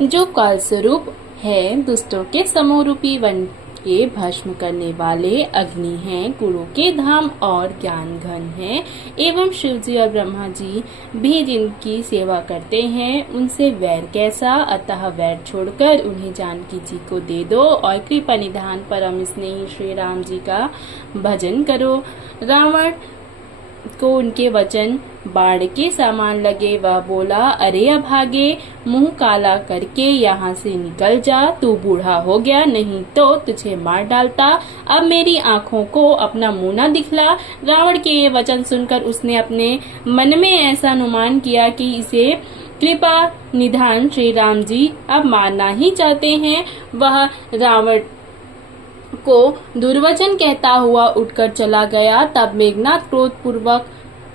जो काल स्वरूप है, दुष्टों के समरूपी वन के भस्म करने वाले अग्नि हैं, गुरु के धाम और ज्ञान घन हैं, एवं शिव जी और ब्रह्मा जी भी जिनकी सेवा करते हैं, उनसे वैर कैसा। अतः वैर छोड़कर उन्हें जानकी जी को दे दो और कृपा निधान परम स्नेही श्री राम जी का भजन करो। रावण को उनके वचन बाढ़ के समान लगे। वह बोला, अरे अभागे, मुंह काला करके यहाँ से निकल जा। तू बूढ़ा हो गया, नहीं तो तुझे मार डालता। अब मेरी आंखों को अपना मुंह न दिखला। रावण के ये वचन सुनकर उसने अपने मन में ऐसा अनुमान किया कि इसे कृपा निधान श्री राम जी अब मारना ही चाहते हैं। वह रावण को दुर्वचन कहता हुआ उठकर चला गया। तब मेघनाथ क्रोध पूर्वक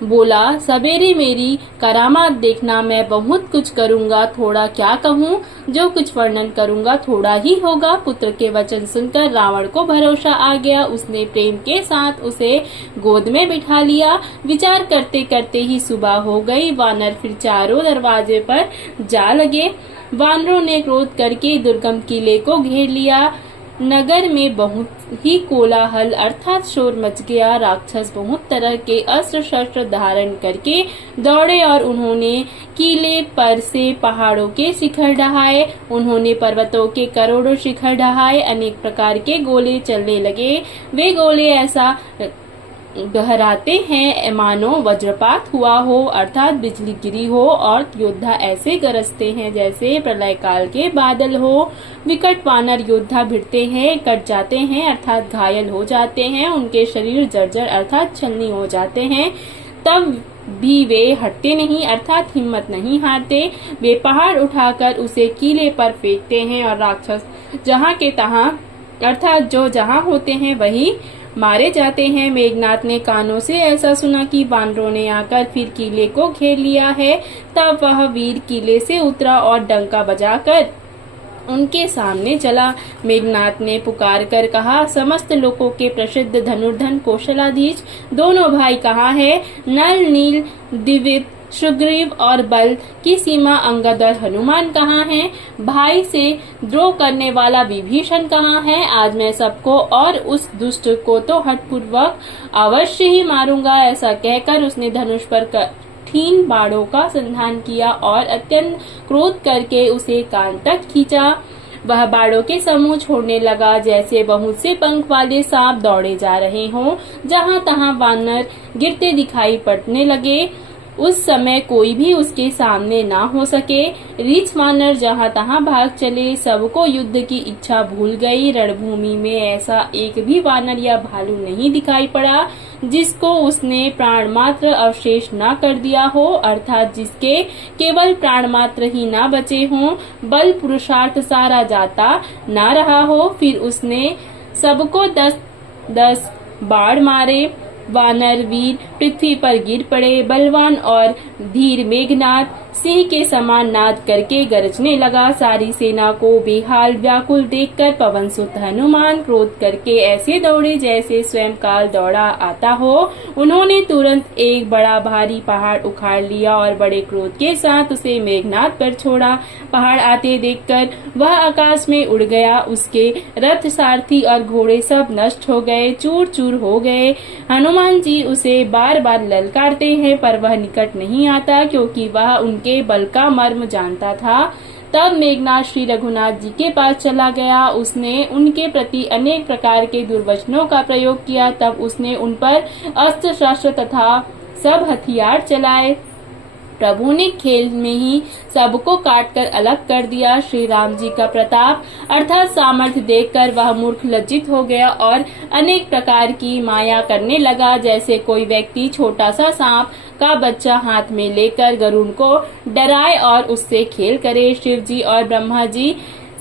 बोला, सवेरे मेरी करामात देखना, मैं बहुत कुछ करूंगा, थोड़ा क्या कहूँ, जो कुछ वर्णन करूंगा थोड़ा ही होगा। पुत्र के वचन सुनकर रावण को भरोसा आ गया। उसने प्रेम के साथ उसे गोद में बिठा लिया। विचार करते करते ही सुबह हो गई। वानर फिर चारों दरवाजे पर जा लगे। वानरों ने क्रोध करके दुर्गम किले को घेर लिया। नगर में बहुत ही कोलाहल अर्थात शोर मच गया। राक्षस बहुत तरह के अस्त्र शस्त्र धारण करके दौड़े और उन्होंने किले पर से पहाड़ों के शिखर ढहाए। उन्होंने पर्वतों के करोड़ों शिखर ढहाए। अनेक प्रकार के गोले चलने लगे। वे गोले ऐसा गहराते हैं मानो वज्रपात हुआ हो अर्थात बिजली गिरी हो, और योद्धा ऐसे गरजते हैं जैसे प्रलय काल के बादल हो। विकट वानर योद्धा भिड़ते हैं, कट जाते हैं अर्थात घायल हो जाते हैं। उनके शरीर जर्जर अर्थात छलनी हो जाते हैं। तब भी वे हटते नहीं अर्थात हिम्मत नहीं हारते। वे पहाड़ उठाकर उसे किले पर फेंकते हैं और राक्षस जहाँ के तहाँ अर्थात जो जहाँ होते हैं वही मारे जाते हैं। मेघनाथ ने कानों से ऐसा सुना कि वानरों ने आकर फिर किले को घेर लिया है। तब वह वीर किले से उतरा और डंका बजाकर उनके सामने चला। मेघनाथ ने पुकार कर कहा, समस्त लोकों के प्रसिद्ध धनुर्धन कौशलाधीश दोनों भाई कहाँ है? नल नील दिवित सुग्रीव और बल की सीमा अंगद और हनुमान कहाँ हैं? भाई से द्रोह करने वाला विभीषण कहाँ है? आज मैं सबको और उस दुष्ट को तो हठपूर्वक अवश्य ही मारूंगा। ऐसा कहकर उसने धनुष पर कठिन बाणों का संधान किया और अत्यंत क्रोध करके उसे कान तक खींचा। वह बाणों के समूह छोड़ने लगा जैसे बहुत से पंख वाले सांप दौड़े जा रहे हों। जहाँ तहाँ वानर गिरते दिखाई पड़ने लगे। उस समय कोई भी उसके सामने ना हो सके। रीछ वानर जहाँ तहाँ भाग चले। सबको युद्ध की इच्छा भूल गई। रणभूमि में ऐसा एक भी वानर या भालू नहीं दिखाई पड़ा जिसको उसने प्राण मात्र अवशेष ना कर दिया हो अर्थात जिसके केवल प्राण मात्र ही ना बचे हों, बल पुरुषार्थ सारा जाता ना रहा हो। फिर उसने सबको 10-10 बाढ़ मारे। वानर वीर पृथ्वी पर गिर पड़े। बलवान और धीर मेघनाथ सिंह के समान नाद करके गरजने लगा। सारी सेना को बेहाल व्याकुल देखकर पवन सुत हनुमान क्रोध करके ऐसे दौड़े जैसे स्वयं काल दौड़ा आता हो। उन्होंने तुरंत एक बड़ा भारी पहाड़ उखाड़ लिया और बड़े क्रोध के साथ उसे मेघनाथ पर छोड़ा। पहाड़ आते देखकर वह आकाश में उड़ गया। उसके रथ सारथी और घोड़े सब नष्ट हो गए, चूर चूर हो गए। हनुमान जी उसे बार बार ललकारते हैं पर वह निकट नहीं आता क्योंकि वह उनके बल का मर्म जानता था। तब मेघनाथ श्री रघुनाथ जी के पास चला गया। उसने उनके प्रति अनेक प्रकार के दुर्वचनों का प्रयोग किया। तब उसने उन पर अस्त्र शस्त्र तथा सब हथियार चलाए। प्रभु ने खेल में ही सबको काटकर अलग कर दिया। श्री राम जी का प्रताप अर्थात सामर्थ्य देखकर वह मूर्ख लज्जित हो गया और अनेक प्रकार की माया करने लगा। जैसे कोई व्यक्ति छोटा सा सांप का बच्चा हाथ में लेकर गरुड़ को डराए और उससे खेल करे। शिव जी और ब्रह्मा जी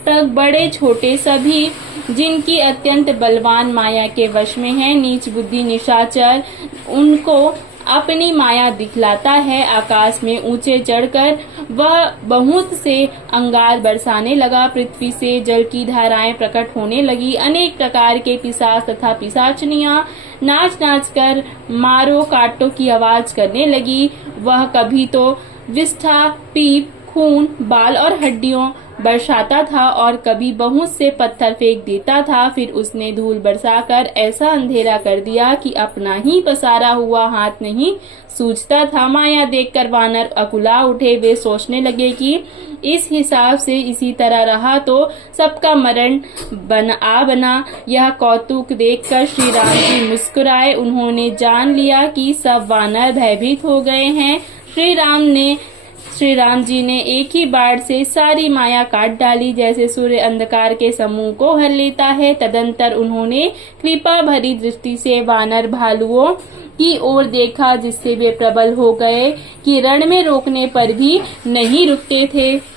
तक बड़े छोटे सभी जिनकी अत्यंत बलवान माया के वश में है, नीच बुद्धि निशाचर उनको अपनी माया दिखलाता है। आकाश में ऊंचे चढ़कर वह बहुत से अंगार बरसाने लगा। पृथ्वी से जल की धाराएं प्रकट होने लगी। अनेक प्रकार के पिशाच तथा पिशाचनियां नाच नाच कर मारो काटो की आवाज करने लगी। वह कभी तो विष्ठा, पीप, खून, बाल और हड्डियों बरसाता था और कभी बहुत से पत्थर फेंक देता था। फिर उसने धूल बरसाकर ऐसा अंधेरा कर दिया कि अपना ही पसारा हुआ हाथ नहीं सूझता था। माया देखकर वानर अकुला उठे। वे सोचने लगे कि इस हिसाब से इसी तरह रहा तो सबका मरण बना। यह कौतुक देखकर श्री राम जी मुस्कुराए। उन्होंने जान लिया कि सब वानर भयभीत हो गए हैं। श्री राम जी ने एक ही बाण से सारी माया काट डाली, जैसे सूर्य अंधकार के समूह को हर लेता है। तदंतर उन्होंने कृपा भरी दृष्टि से वानर भालुओं की ओर देखा, जिससे वे प्रबल हो गए कि रण में रोकने पर भी नहीं रुकते थे।